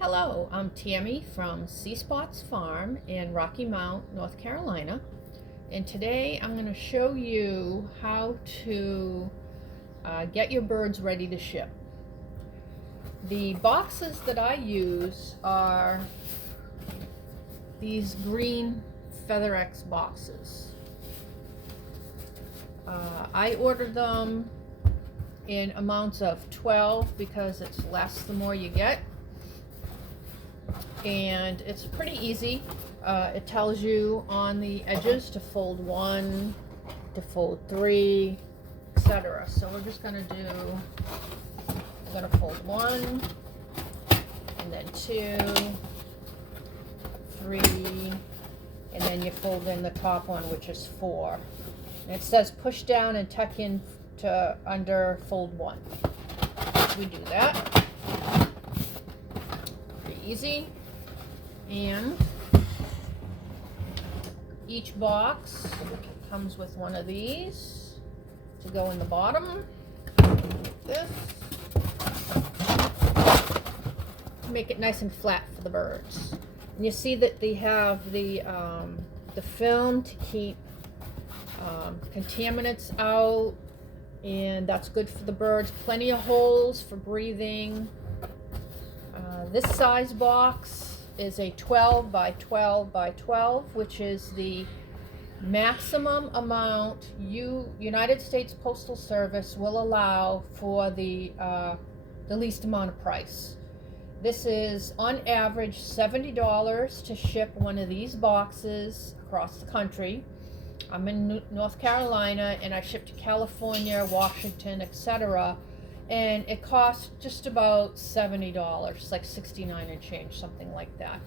Hello, I'm Tammy from Sea Spots Farm in Rocky Mount, North Carolina, and today I'm going to show you how to get your birds ready to ship. The boxes that I use are these green FeatherX boxes. I ordered them in amounts of 12 because it's less the more you get. And it's pretty easy. It tells you on the edges to fold 1, to fold 3, etc. So we're just going to fold 1, and then 2, 3, and then you fold in the top one, which is 4. And it says push down and tuck in to under fold 1. We do that. Pretty easy. And each box comes with one of these to go in the bottom. This to make it nice and flat for the birds. And you see that they have the film to keep contaminants out, and that's good for the birds. Plenty of holes for breathing. This size box is a 12 by 12 by 12, which is the maximum amount United States Postal Service will allow for the least amount of price. This is on average $70 to ship one of these boxes across the country. I'm in North Carolina and I ship to California, Washington, etc. And it costs just about $70, like $69 and change, something like that.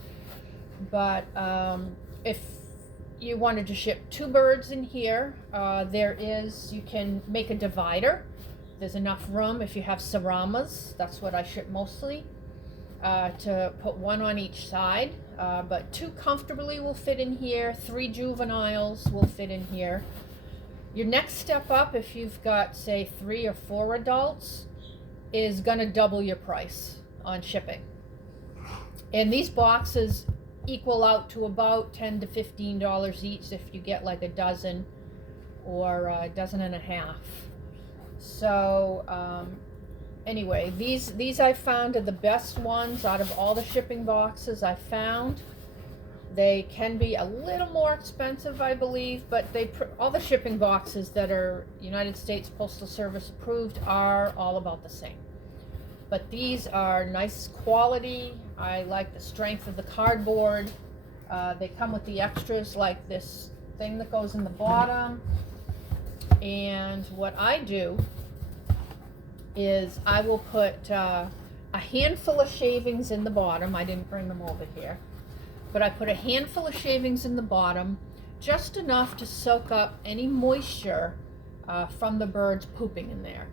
But if you wanted to ship 2 birds in here, you can make a divider. There's enough room if you have Seramas. That's what I ship mostly, to put 1 on each side. But 2 comfortably will fit in here. 3 juveniles will fit in here. Your next step up, if you've got, say, 3 or 4 adults, is going to double your price on shipping. And these boxes equal out to about $10 to $15 each if you get like a dozen or a dozen and a half. So anyway, these I found are the best ones out of all the shipping boxes I found. They can be a little more expensive, I believe, but all the shipping boxes that are United States Postal Service approved are all about the same. But these are nice quality. I like the strength of the cardboard. They come with the extras like this thing that goes in the bottom. And what I do is I will put a handful of shavings in the bottom. I didn't bring them over here. But I put a handful of shavings in the bottom, just enough to soak up any moisture from the birds pooping in there.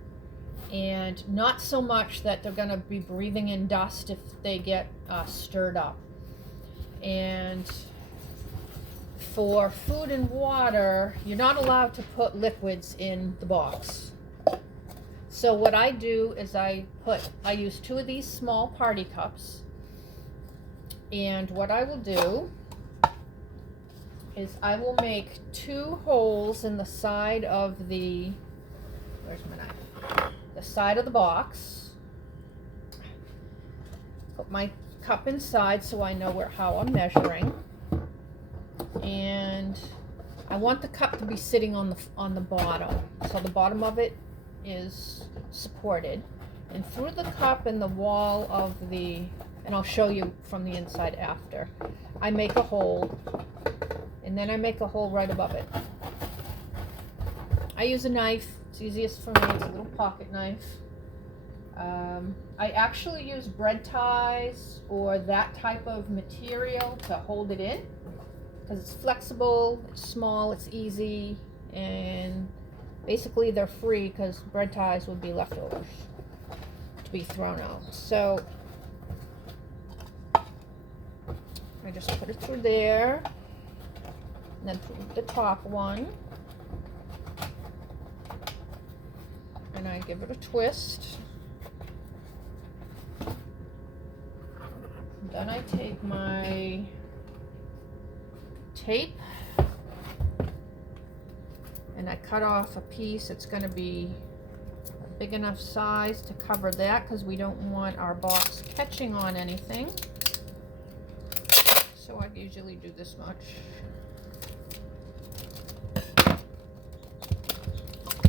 And not so much that they're going to be breathing in dust if they get stirred up. And for food and water, you're not allowed to put liquids in the box. So what I do is I use 2 of these small party cups. And what I will do is I will make 2 holes in the side of the, where's my knife? The side of the box. Put my cup inside so I know how I'm measuring. And I want the cup to be sitting on the bottom. So the bottom of it is supported. And through the cup and the wall of and I'll show you from the inside after, I make a hole, and then I make a hole right above it. I use a knife. It's easiest for me. It's a little pocket knife. I actually use bread ties or that type of material to hold it in because it's flexible, it's small, it's easy, and basically they're free because bread ties would be leftovers to be thrown out. So I just put it through there, and then through the top one, and I give it a twist. Then I take my tape and I cut off a piece. It's going to be a big enough size to cover that because we don't want our box catching on anything. So I usually do this much.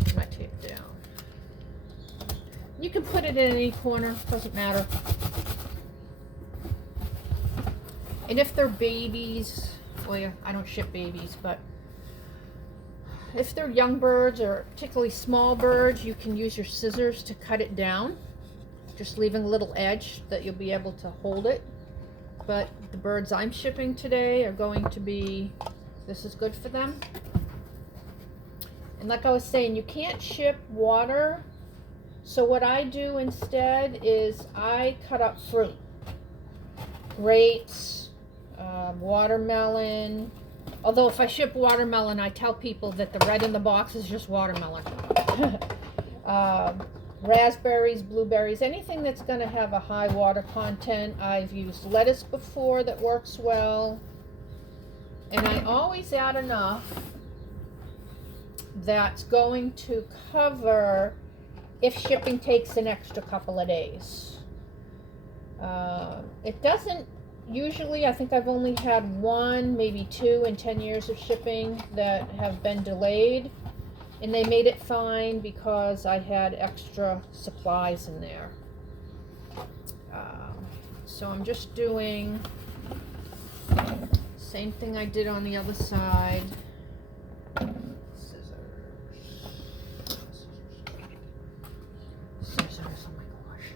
And I tape down. You can put it in any corner, doesn't matter. And if they're babies, well, yeah, I don't ship babies, but if they're young birds or particularly small birds, you can use your scissors to cut it down, just leaving a little edge that you'll be able to hold it. But the birds I'm shipping today are going to be, this is good for them. And like I was saying, you can't ship water. So what I do instead is I cut up fruit, grapes, watermelon. Although if I ship watermelon, I tell people that the red in the box is just watermelon. Raspberries, blueberries, anything that's going to have a high water content. I've used lettuce before that works well. And I always add enough that's going to cover if shipping takes an extra couple of days. It doesn't usually, I think I've only had one, maybe two in 10 years of shipping that have been delayed. And they made it fine because I had extra supplies in there. So I'm just doing same thing I did on the other side. Scissors, oh my gosh.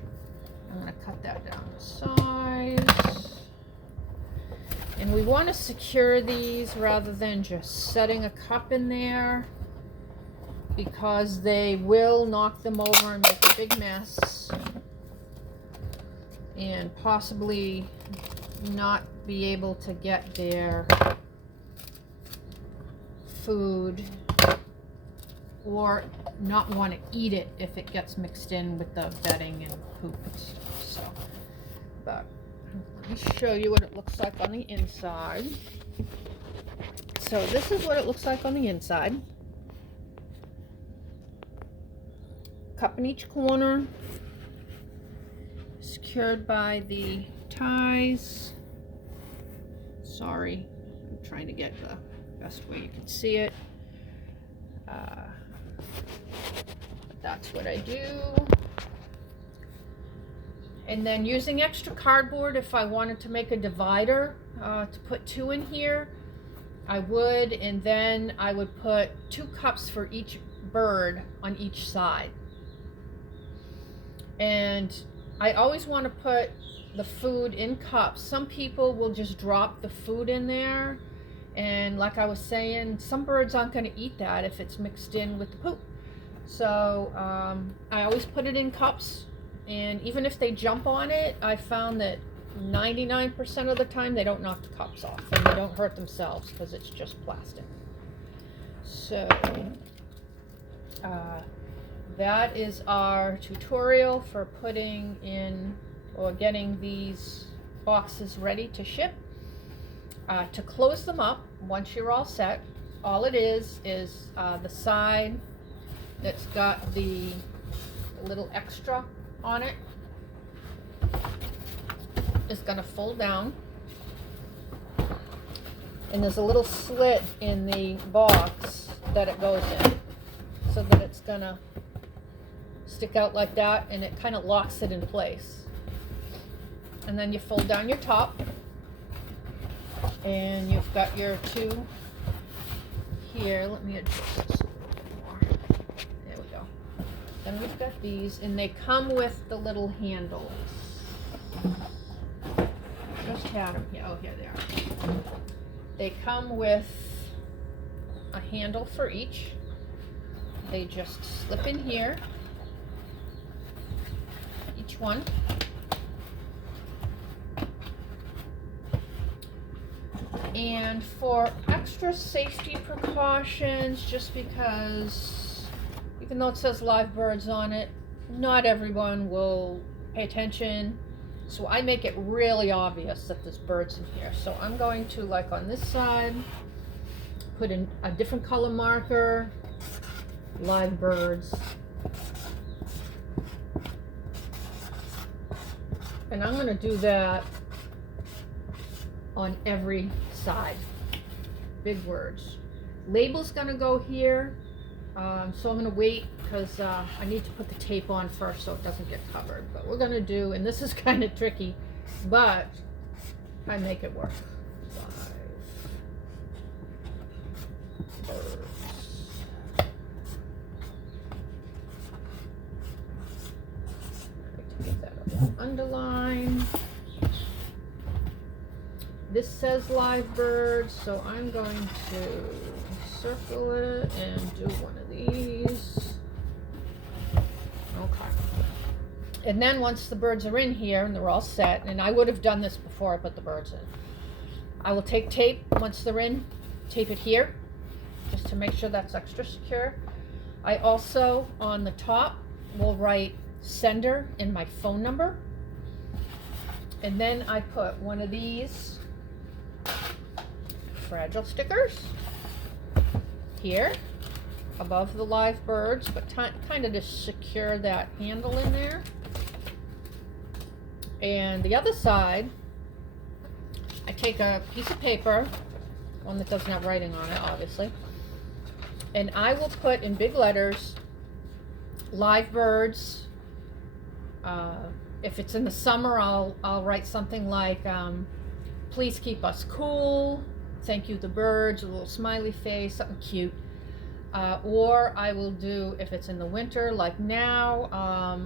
I'm going to cut that down to size. And we want to secure these rather than just setting a cup in there, because they will knock them over and make a big mess and possibly not be able to get their food or not want to eat it if it gets mixed in with the bedding and poop and stuff. So, but let me show you what it looks like on the inside. So this is what it looks like on the inside. Cup in each corner, secured by the ties. Sorry, I'm trying to get the best way you can see it. That's what I do. And then using extra cardboard, if I wanted to make a divider to put two in here, I would, and then I would put 2 cups for each bird on each side. And I always want to put the food in cups. Some people will just drop the food in there, and like I was saying, some birds aren't going to eat that if it's mixed in with the poop. So I always put it in cups, and even if they jump on it, I found that 99% of the time they don't knock the cups off and they don't hurt themselves because it's just plastic. So that is our tutorial for putting in or getting these boxes ready to ship. To close them up, once you're all set, all it is the side that's got the little extra on it is going to fold down, and there's a little slit in the box that it goes in so that it's going to stick out like that, and it kind of locks it in place. And then you fold down your top, and you've got your 2 here. Let me adjust this a little bit more. There we go. Then we've got these, and they come with the little handles. Just had them here. Oh, here they are. They come with a handle for each. They just slip in here, each one. And for extra safety precautions, just because even though it says live birds on it, not everyone will pay attention. So I make it really obvious that there's birds in here. So I'm going to, like on this side, put in a different color marker, live birds. And I'm going to do that on every side. Big words. Label's going to go here. So I'm going to wait because I need to put the tape on first so it doesn't get covered. But we're going to do, and this is kind of tricky, but I make it work. Live birds. I like to get that a little underline. This says live birds, so I'm going to circle it and do one of these. Okay. And then once the birds are in here and they're all set, and I would have done this before I put the birds in, I will take tape once they're in, tape it here, just to make sure that's extra secure. I also, on the top, will write sender and my phone number. And then I put one of these fragile stickers here above the live birds, but kind of to secure that handle in there. And the other side, I take a piece of paper, one that doesn't have writing on it, obviously, and I will put in big letters, live birds. If it's in the summer, I'll write something like, please keep us cool, thank you the birds, a little smiley face, something cute. Or I will do, if it's in the winter, like now,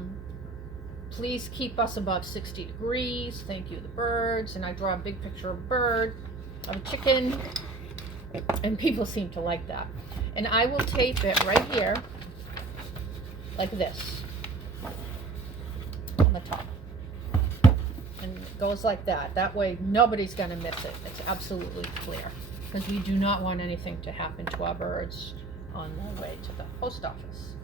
please keep us above 60 degrees, thank you the birds, and I draw a big picture of a bird, of a chicken, and people seem to like that. And I will tape it right here, like this, on the top. And it goes like that. That way nobody's going to miss it. It's absolutely clear, because we do not want anything to happen to our birds on their way to the post office.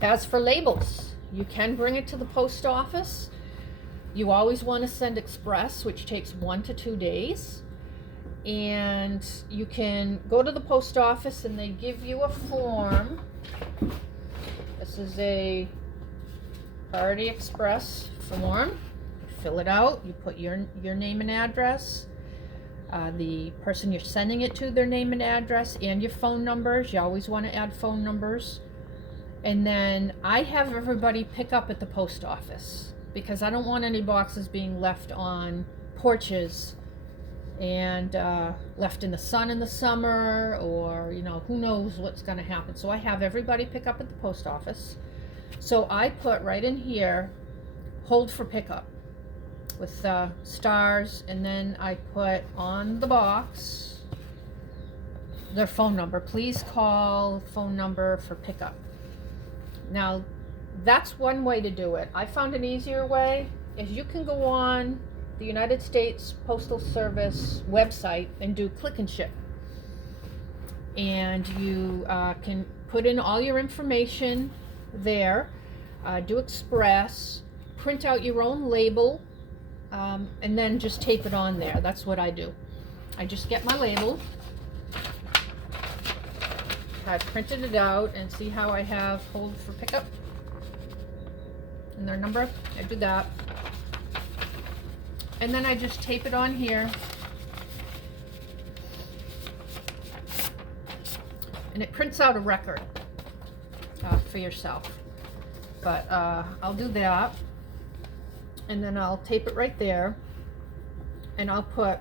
As for labels, you can bring it to the post office. You always want to send express, which takes 1 to 2 days. And you can go to the post office and they give you a form. This is a Priority Express form. You fill it out, you put your name and address, the person you're sending it to, their name and address, and your phone numbers. You always want to add phone numbers. And then I have everybody pick up at the post office, because I don't want any boxes being left on porches and left in the sun in the summer, or who knows what's going to happen. So I have everybody pick up at the post office. So I put right in here, hold for pickup, with stars, and then I put on the box their phone number. Please call phone number for pickup. Now that's one way to do it. I found an easier way is you can go on the United States Postal Service website and do click and ship, and you can put in all your information there, do express, print out your own label, and then just tape it on there. That's what I do. I just get my label, I've printed it out, and see how I have hold for pickup and their number. I do that, and then I just tape it on here, and it prints out a record for yourself. But I'll do that, and then I'll tape it right there, and I'll put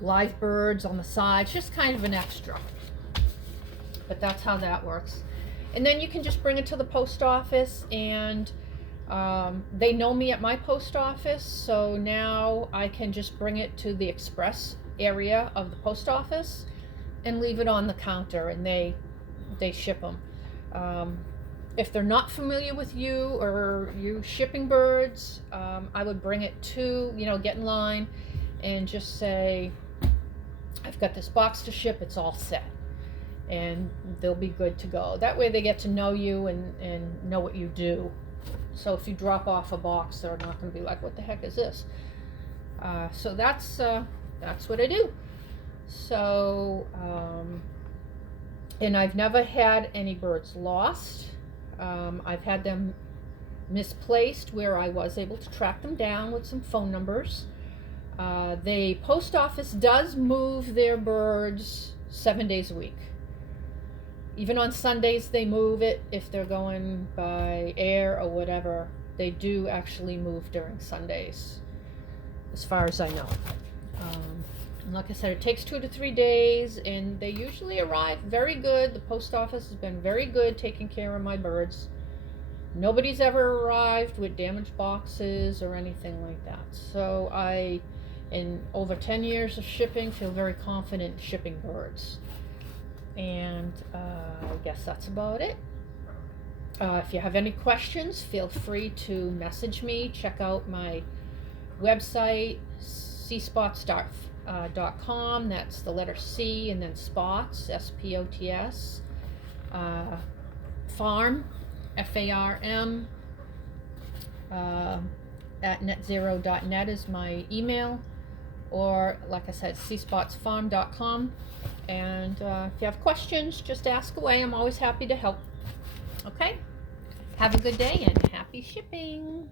live birds on the sides, just kind of an extra, but that's how that works. And then you can just bring it to the post office, and they know me at my post office, so now I can just bring it to the express area of the post office and leave it on the counter, and they ship them. If they're not familiar with you or you shipping birds, I would bring it to, get in line and just say, I've got this box to ship, it's all set. and they'll be good to go. That way they get to know you and know what you do. So if you drop off a box, they're not going to be like, what the heck is this? So that's what I do. So, and I've never had any birds lost. I've had them misplaced where I was able to track them down with some phone numbers. The post office does move their birds 7 days a week. Even on Sundays they move it. If they're going by air or whatever, they do actually move during Sundays, as far as I know. And like I said, it takes 2 to 3 days, and they usually arrive very good. The post office has been very good taking care of my birds. Nobody's ever arrived with damaged boxes or anything like that. So I, in over 10 years of shipping, feel very confident shipping birds. And I guess that's about it. If you have any questions, feel free to message me. Check out my website, cspots.com. That's the letter C and then spots, S-P-O-T-S. Farm, F-A-R-M, at netzero.net is my email. Or, like I said, cspotsfarm.com. And if you have questions, just ask away. I'm always happy to help. Okay? Have a good day and happy shipping.